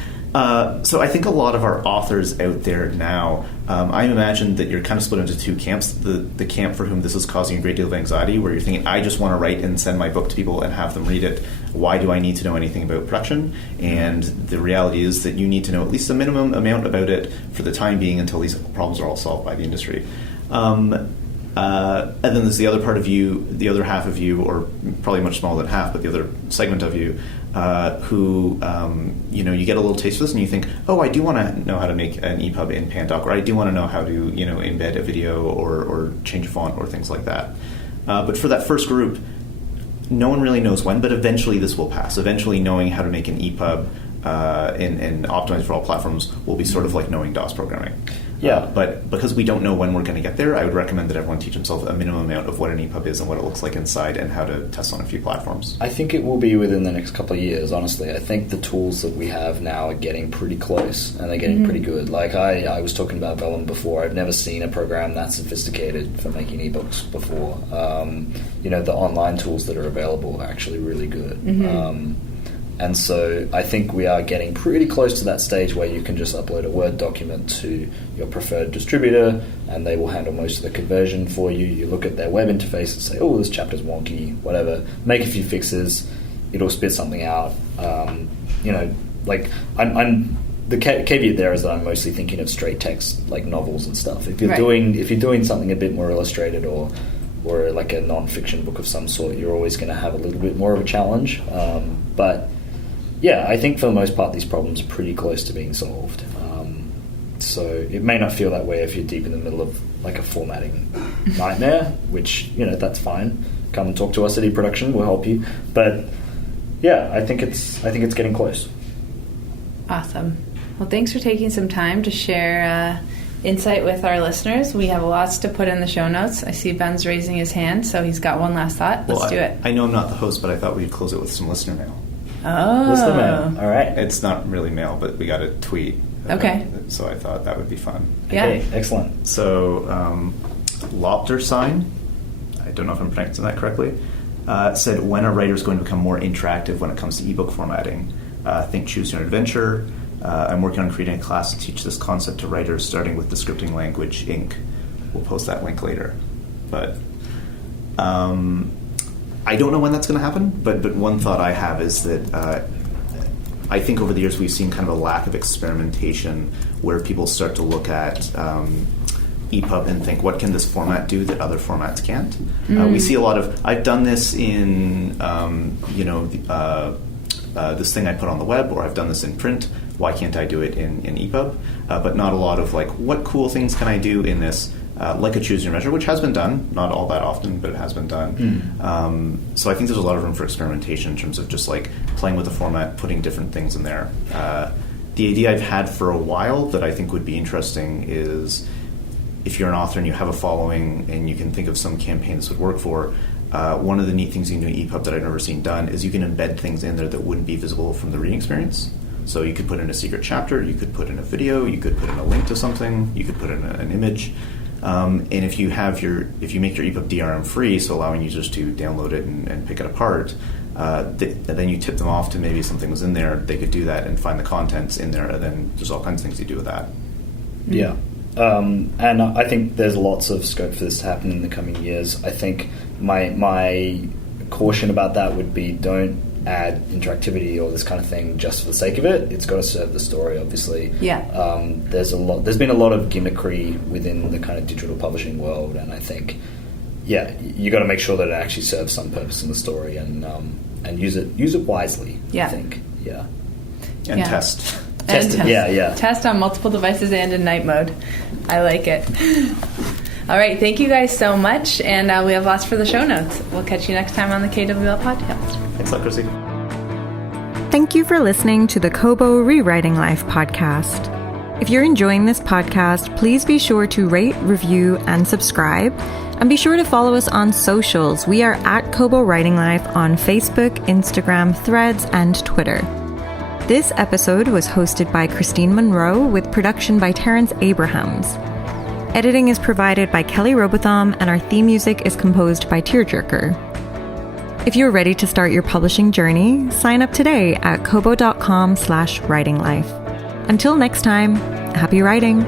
So I think a lot of our authors out there now, I imagine that you're kind of split into two camps. The camp for whom this is causing a great deal of anxiety, where you're thinking, I just want to write and send my book to people and have them read it. Why do I need to know anything about production? And the reality is that you need to know at least a minimum amount about it for the time being until these problems are all solved by the industry. And then there's the other part of you, the other half of you, or probably much smaller than half, but the other segment of you, who, you get a little taste of this and you think, oh, I do want to know how to make an EPUB in Pandoc, or I do want to know how to, embed a video or change a font or things like that. But for that first group, no one really knows when, but eventually this will pass. Eventually knowing how to make an EPUB and optimize for all platforms will be sort of like knowing DOS programming. Yeah. But because we don't know when we're going to get there, I would recommend that everyone teach themselves a minimum amount of what an EPUB is and what it looks like inside and how to test on a few platforms. I think it will be within the next couple of years, honestly. I think the tools that we have now are getting pretty close, and they're getting pretty good. Like I was talking about Vellum before. I've never seen a program that sophisticated for making ebooks before. The online tools that are available are actually really good. And so I think we are getting pretty close to that stage where you can just upload a Word document to your preferred distributor and they will handle most of the conversion for you. You look at their web interface and say, oh, this chapter's wonky, whatever. Make a few fixes. It'll spit something out. I'm the caveat there is that I'm mostly thinking of straight text, like novels and stuff. If you're doing something a bit more illustrated or like a non-fiction book of some sort, you're always going to have a little bit more of a challenge. But yeah, I think for the most part these problems are pretty close to being solved. So it may not feel that way if you're deep in the middle of like a formatting nightmare, which, that's fine. Come and talk to us at eProduction, we'll help you. But yeah, I think it's getting close. Awesome. Well, thanks for taking some time to share insight with our listeners. We have lots to put in the show notes. I see Ben's raising his hand, so he's got one last thought. Let's do it. I know I'm not the host, but I thought we'd close it with some listener mail. Oh. Listener mail. All right. It's not really mail, but we got a tweet. Okay. So I thought that would be fun. Yeah. Okay, excellent. So Lopter Sign, I don't know if I'm pronouncing that correctly, said, when are writers going to become more interactive when it comes to ebook formatting? Think choose your own adventure. I'm working on creating a class to teach this concept to writers, starting with the scripting language Inc. We'll post that link later. But I don't know when that's going to happen, but one thought I have is that I think over the years we've seen kind of a lack of experimentation where people start to look at EPUB and think, what can this format do that other formats can't? We see a lot of, I've done this in, this thing I put on the web, or I've done this in print. Why can't I do it in EPUB? But not a lot of like, what cool things can I do in this? Like a choose your measure, which has been done, not all that often, but it has been done. So I think there's a lot of room for experimentation in terms of just like playing with the format, putting different things in there. The idea I've had for a while that I think would be interesting is if you're an author and you have a following and you can think of some campaign this would work for, one of the neat things you can do in EPUB that I've never seen done is you can embed things in there that wouldn't be visible from the reading experience. So you could put in a secret chapter, you could put in a video, you could put in a link to something, you could put in an image. And if you make your EPUB DRM free, so allowing users to download it and pick it apart, then you tip them off to maybe something was in there, they could do that and find the contents in there, and then there's all kinds of things you do with that. Yeah. And I think there's lots of scope for this to happen in the coming years. I think my caution about that would be don't add interactivity or this kind of thing just for the sake of it. It's got to serve the story, obviously. Yeah. There's been a lot of gimmickry within the kind of digital publishing world, and I think, you got to make sure that it actually serves some purpose in the story and use it wisely. Yeah. I think. Yeah. And test. Test it. Yeah. Test on multiple devices and in night mode. I like it. All right, thank you guys so much, and we have lots for the show notes. We'll catch you next time on the KWL podcast. Thanks a lot, Chrissy. Thank you for listening to the Kobo ReWriting Life podcast. If you're enjoying this podcast, please be sure to rate, review, and subscribe. And be sure to follow us on socials. We are at Kobo Writing Life on Facebook, Instagram, Threads, and Twitter. This episode was hosted by Christine Monroe with production by Terrence Abrahams. Editing is provided by Kelly Robotham, and our theme music is composed by Tearjerker. If you're ready to start your publishing journey, sign up today at kobo.com/writinglife. Until next time, happy writing!